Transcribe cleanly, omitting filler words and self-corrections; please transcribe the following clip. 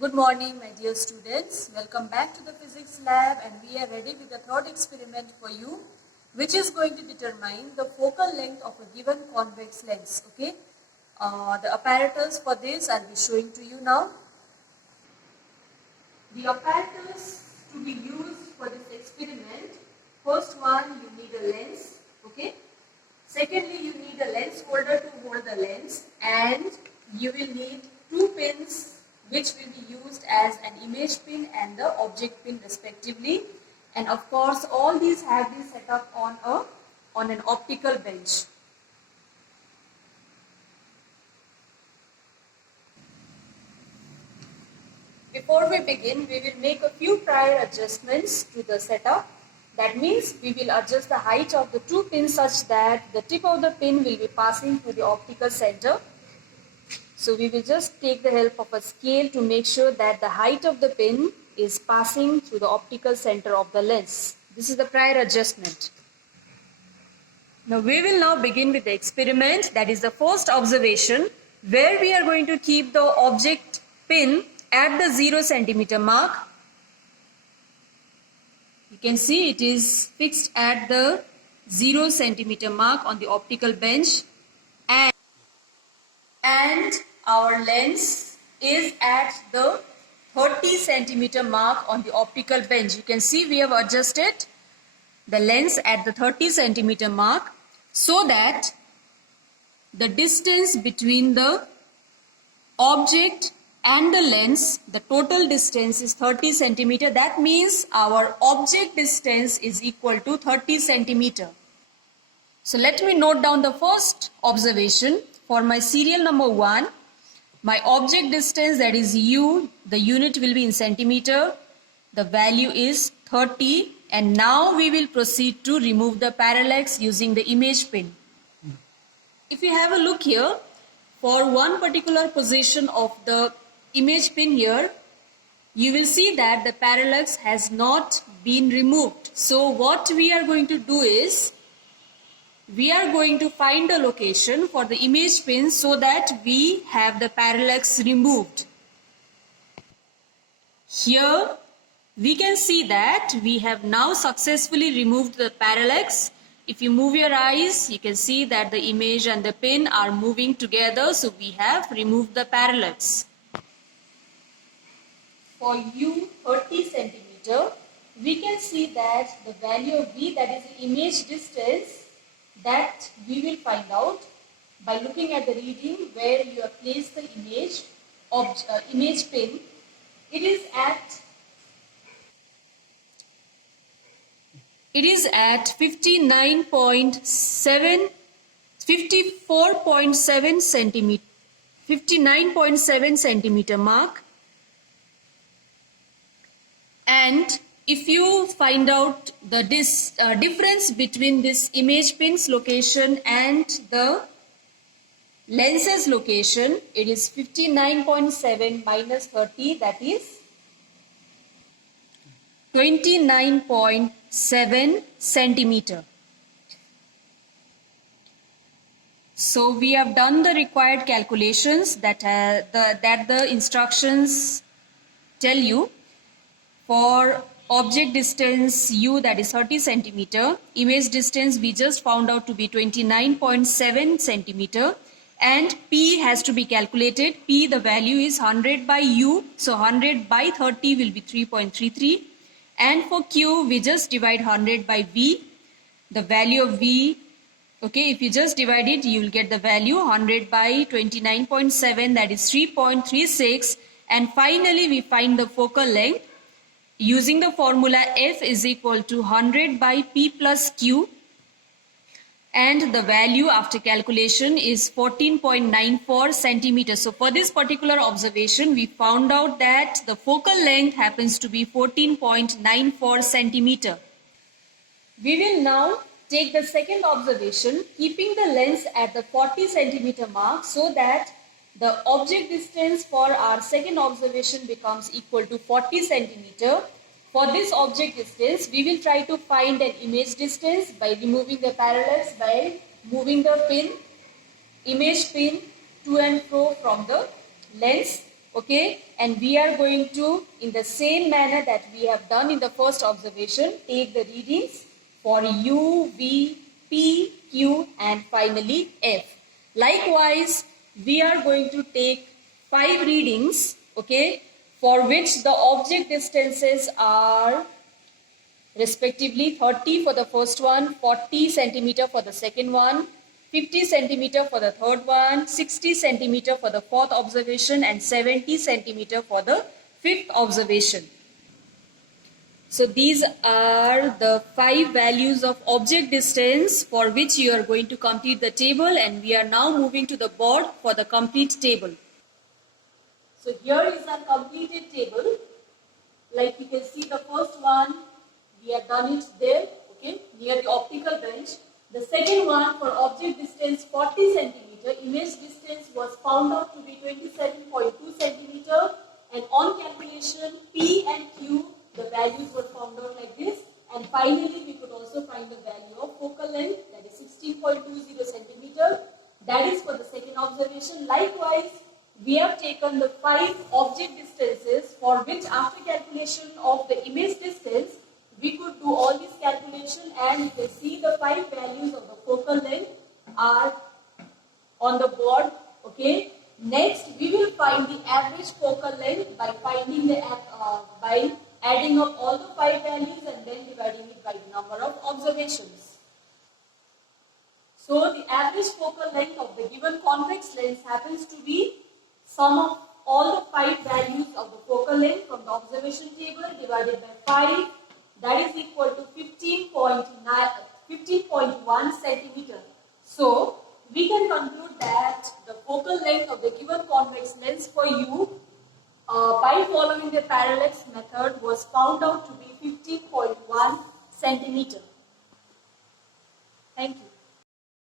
Good morning, my dear students. Welcome back to the physics lab, and we are ready with the third experiment for you, which is going to determine the focal length of a given convex lens. Okay, the apparatus for this I'll be showing to you now. The apparatus to be used for this experiment, first one, you need a lens. Okay, secondly, you need a lens holder to hold the lens, and you will need two pins which will be used as an image pin and the object pin respectively, and of course all these have been set up on an optical bench. Before we begin, we will make a few prior adjustments to the setup. That means we will adjust the height of the two pins such that the tip of the pin will be passing through the optical center. So we will just take the help of a scale to make sure that the height of the pin is passing through the optical center of the lens. This is the prior adjustment. Now we will now begin with the experiment, that is the first observation, where we are going to keep the object pin at the 0 centimeter mark. You can see it is fixed at the 0 centimeter mark on the optical bench, and our lens is at the 30 centimeter mark on the optical bench. You can see we have adjusted the lens at the 30 centimeter mark so that the distance between the object and the lens, the total distance is 30 centimeter. That means our object distance is equal to 30 centimeter. So let me note down the first observation. For my serial number 1, my object distance, that is U, the unit will be in centimeter. The value is 30, and now we will proceed to remove the parallax using the image pin. If you have a look here, for one particular position of the image pin here, you will see that the parallax has not been removed. So what we are going to do is, we are going to find a location for the image pin so that we have the parallax removed. Here we can see that we have now successfully removed the parallax. If you move your eyes, you can see that the image and the pin are moving together, so we have removed the parallax. For U 30 centimeter, we can see that the value of V, that is the image distance, that we will find out by looking at the reading where you have placed the image pin. It is at 59.7 centimeter mark, and if you find out the difference between this image pin's location and the lens's location, it is 59.7 minus 30, that is 29.7 centimeter. So we have done the required calculations that the instructions tell you. For object distance U, that is 30 centimeter, image distance we just found out to be 29.7 centimeter, and P has to be calculated. P, the value is 100 by U, so 100 by 30 will be 3.33, and for Q we just divide 100 by V. The value of V, okay, if you just divide it, you will get the value 100 by 29.7, that is 3.36, and finally we find the focal length using the formula F is equal to 100 by P plus Q, and the value after calculation is 14.94 centimeters. So for this particular observation, we found out that the focal length happens to be 14.94 centimeter. We will now take the second observation, keeping the lens at the 40 centimeter mark so that the object distance for our second observation becomes equal to 40 centimeter. For this object distance, we will try to find an image distance by removing the parallax, by moving the image pin to and fro from the lens. Okay, and we are going to, in the same manner that we have done in the first observation, take the readings for U, V, P, Q and finally F. Likewise, we are going to take 5 readings, okay, for which the object distances are respectively 30 for the first one, 40 centimeter for the second one, 50 centimeter for the third one, 60 centimeter for the fourth observation and 70 centimeter for the fifth observation. So these are the 5 values of object distance for which you are going to complete the table, and we are now moving to the board for the complete table. So here is a completed table. Like you can see, the first one we have done it there, okay, near the optical bench. The second one, for object distance 40 centimeter, image distance was found out to be 27.2 centimeter, and on calculation P and Q, the values were found out like this. And finally, we could also find the value of focal length, that is 16.20 centimeter. That is for the second observation. Likewise, we have taken the 5 object distances for which, after calculation of the image distance, we could do all these calculation, and you can see the 5 values of the focal length are on the board. Okay. Next, we will find the average focal length by finding the by adding up all the 5 values and then dividing it by the number of observations. So the average focal length of the given convex lens happens to be sum of all the 5 values of the focal length from the observation table divided by 5. That is equal to 15.1 centimeter. So we can conclude that the focal length of the given convex lens for you by following the parallax method was found out to be 15.1 centimeter. Thank you.